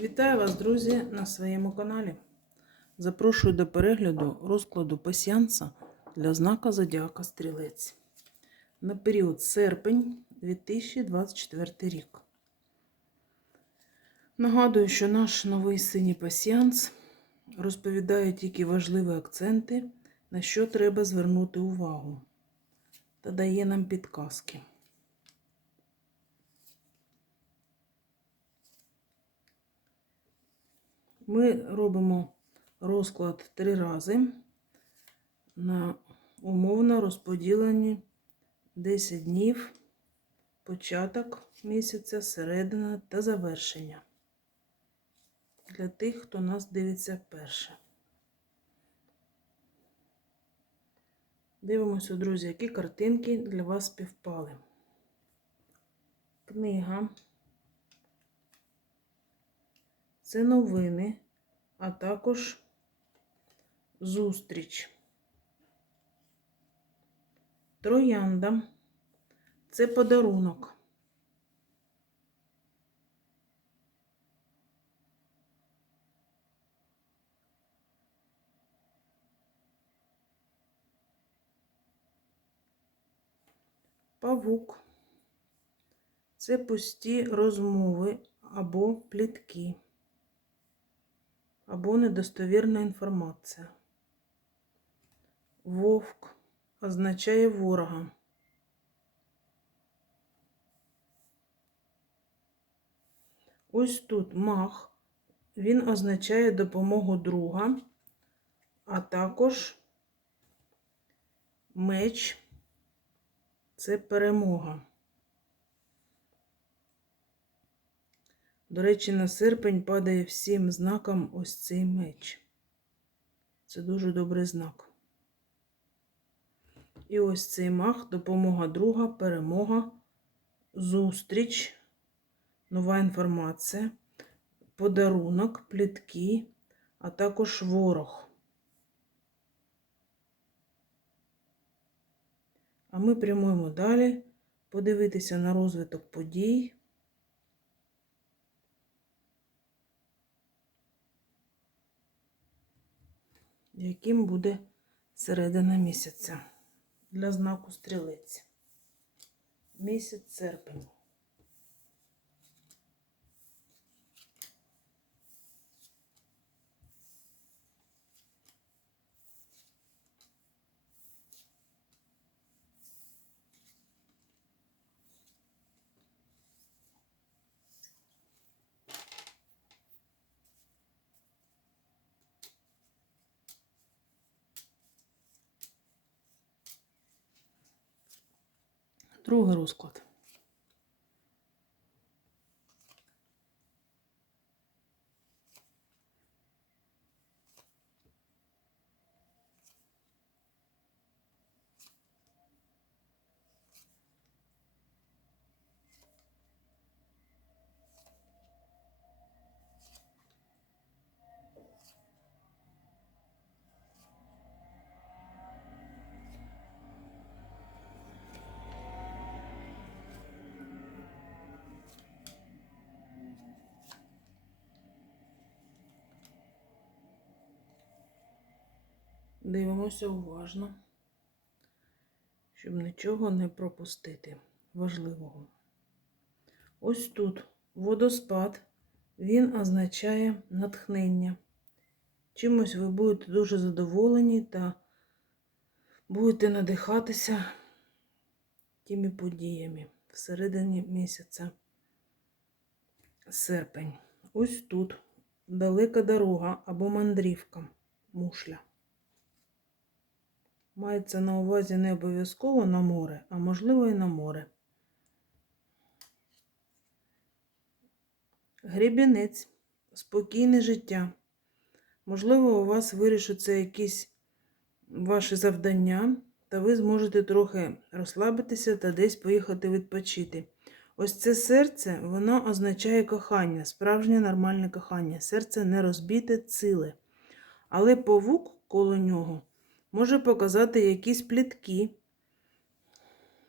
Вітаю вас, друзі, на своєму каналі. Запрошую до перегляду розкладу пасіанса для знака Зодіака Стрілець на період серпень 2024 рік. Нагадую, що наш новий синій пасіанс розповідає тільки важливі акценти, на що треба звернути увагу, та дає нам підказки. Ми робимо розклад три рази на умовно розподілені 10 днів, початок місяця, середина та завершення. Для тих, хто нас дивиться вперше. Дивимося, друзі, які картинки для вас співпали. Книга. Це новини, а також зустріч. Троянда це подарунок. Павук це пусті розмови або плітки або недостовірна інформація. Вовк означає ворога. Ось тут мах, він означає допомогу друга, а також меч це перемога. До речі, на серпень падає всім знаком ось цей меч. Це дуже добрий знак. І ось цей мах, допомога друга, перемога, зустріч, нова інформація, подарунок, плітки, а також ворог. А ми прямуємо далі подивитися на розвиток подій. Яким буде середина місяця для знаку стрілець. Місяць серпень. Другий розклад. Дивимося уважно, щоб нічого не пропустити важливого. Ось тут водоспад, він означає натхнення. Чимось ви будете дуже задоволені та будете надихатися тими подіями всередині місяця серпень. Ось тут далека дорога або мандрівка, мушля. Мається на увазі не обов'язково на море, а можливо і на море. Гребінець, спокійне життя. Можливо, у вас вирішаться якісь ваші завдання, та ви зможете трохи розслабитися та десь поїхати відпочити. Ось це серце, воно означає кохання, справжнє нормальне кохання. Серце не розбите, ціле. Але павук коло нього може показати якісь плітки,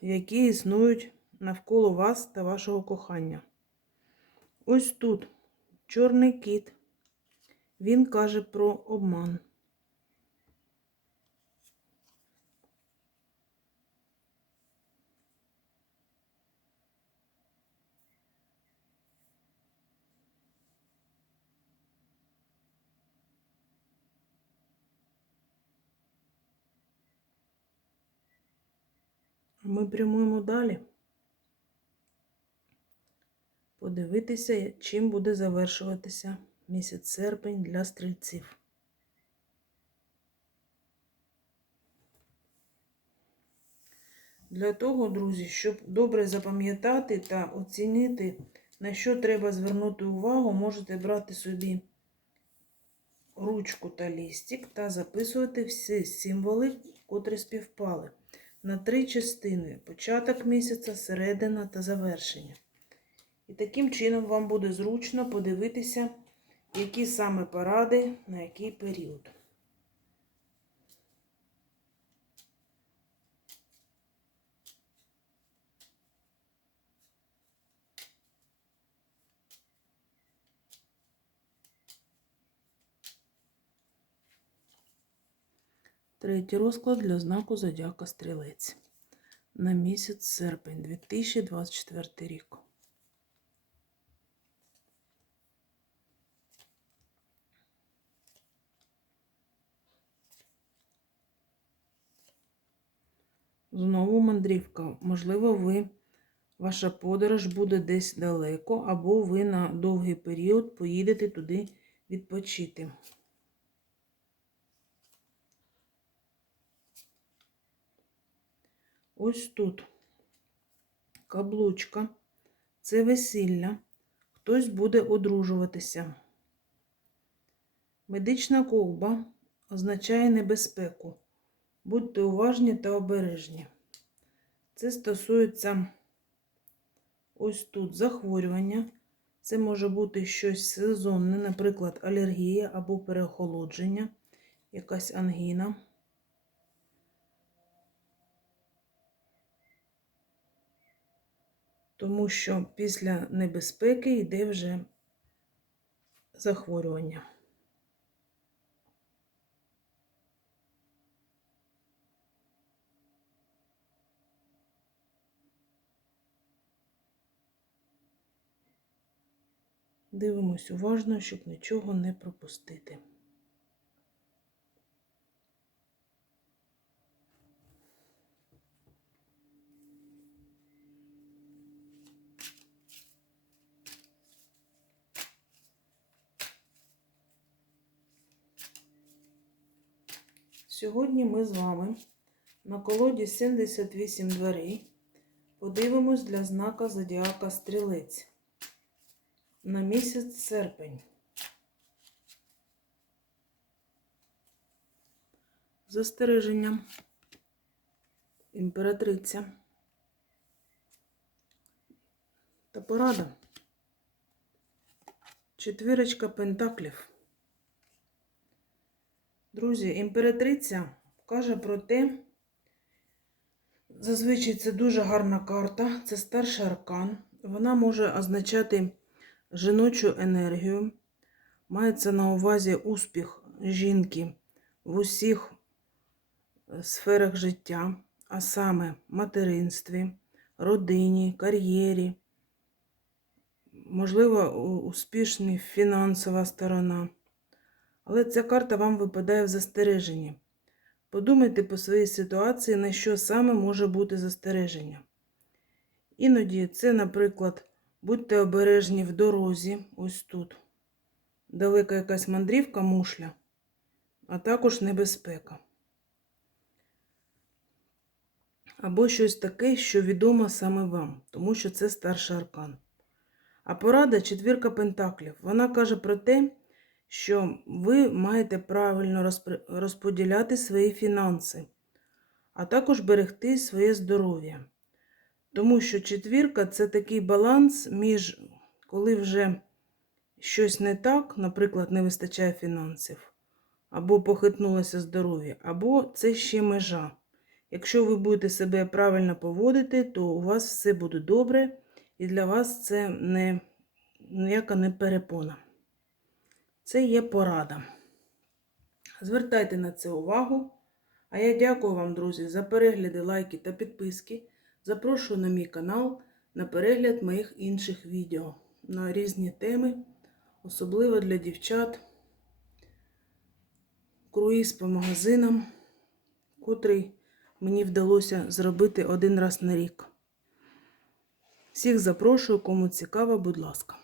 які існують навколо вас та вашого кохання. Ось тут Чорний кіт. Він каже про обман. Ми прямуємо далі. Подивитися, чим буде завершуватися місяць серпень для стрільців. Для того, друзі, щоб добре запам'ятати та оцінити, на що треба звернути увагу, можете брати собі ручку та лістик та записувати всі символи, котрі співпали на три частини: початок місяця, середина та завершення. І таким чином вам буде зручно подивитися, які саме поради на який період. Третій розклад для знаку Зодіака Стрілець на місяць серпень 2024 рік. Знову мандрівка. Можливо, ви, ваша подорож буде десь далеко, або ви на довгий період поїдете туди відпочити. Ось тут каблучка. Це весілля. Хтось буде одружуватися. Медична ковба означає небезпеку. Будьте уважні та обережні. Це стосується ось тут захворювання. Це може бути щось сезонне, наприклад, алергія або переохолодження, якась ангіна. Тому що після небезпеки йде вже захворювання. Дивимось уважно, щоб нічого не пропустити. Сьогодні ми з вами на колоді 78 дверей подивимось для знака Зодіака Стрілець на місяць серпень. Застереження. Імператриця. Та порада. Четвірочка пентаклів. Друзі, імператриця каже про те, зазвичай це дуже гарна карта, це старший аркан. Вона може означати жіночу енергію. Мається на увазі успіх жінки в усіх е, сферах життя, а саме материнстві, родині, кар'єрі, можливо, успішна фінансова сторона. Але ця карта вам випадає в застереженні. Подумайте по своїй ситуації, на що саме може бути застереження. Іноді це, наприклад, будьте обережні в дорозі, ось тут. Далека якась мандрівка мушля, а також небезпека. Або щось таке, що відомо саме вам, тому що це старший аркан. А порада четвірка пентаклів. Вона каже про те, що ви маєте правильно розподіляти свої фінанси, а також берегти своє здоров'я. Тому що четвірка це такий баланс між коли вже щось не так, наприклад, не вистачає фінансів, або похитнулося здоров'я, або це ще межа. Якщо ви будете себе правильно поводити, то у вас все буде добре, і для вас це не, ніяка не перепона. Це є порада. Звертайте на це увагу. А я дякую вам, друзі, за перегляди, лайки та підписки. Запрошую на мій канал на перегляд моїх інших відео на різні теми, особливо для дівчат. Круїз по магазинам, котрий мені вдалося зробити один раз на рік. Всіх запрошую, кому цікаво, будь ласка.